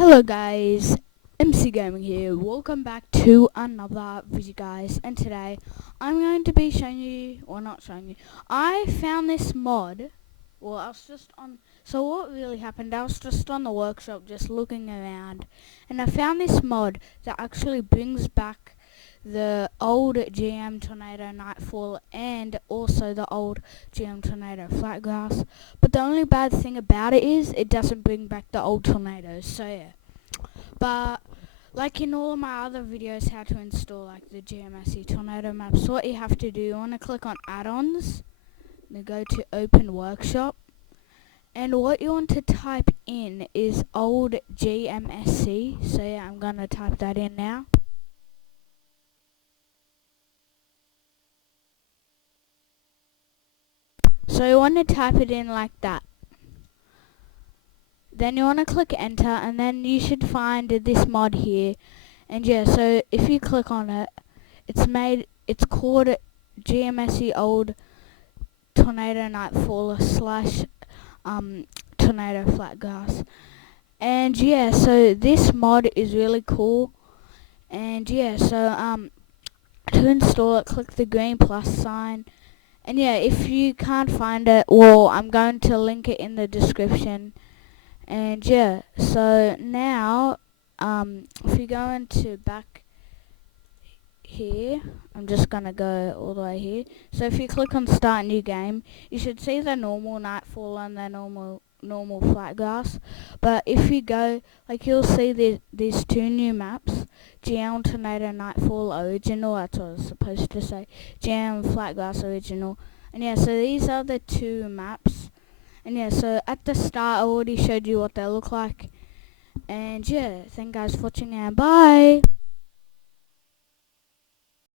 Hello guys, MC Gaming here. Welcome back to another video guys, and today I'm going to be showing you, or not showing you, I found this mod. Well, I was just on, so what really happened, I was just on the workshop just looking around, and I found this mod that actually brings back the old GM Tornado Nightfall and also the old GM Tornado Flatgrass. But the only bad thing about it is it doesn't bring back the old tornadoes, so yeah. But like in all of my other videos how to install like the GMSC tornado maps, what you have to do, you want to click on add-ons, then go to open workshop, and what you want to type in is old GMSC. So yeah, I'm gonna type that in now. So you want to type it in like that. Then you want to click enter, and then you should find this mod here. And yeah, so if you click on it, it's called GMSC Old Tornado Nightfall / Tornado Flatgrass. And yeah, so this mod is really cool. And yeah, so to install it, click the green plus sign. And yeah, if you can't find it, well, I'm going to link it in the description. And yeah, so now, if you go into back here, I'm just gonna go all the way here. So if you click on start new game, you should see the normal Nightfall and the normal Flatgrass. But if you go, like, you'll see these two new maps, GM Tornado Nightfall Original, that's what I was supposed to say, GM Flatgrass Original. And yeah, so these are the two maps. And yeah, so at the start I already showed you what they look like. And yeah, thank you guys for watching and bye!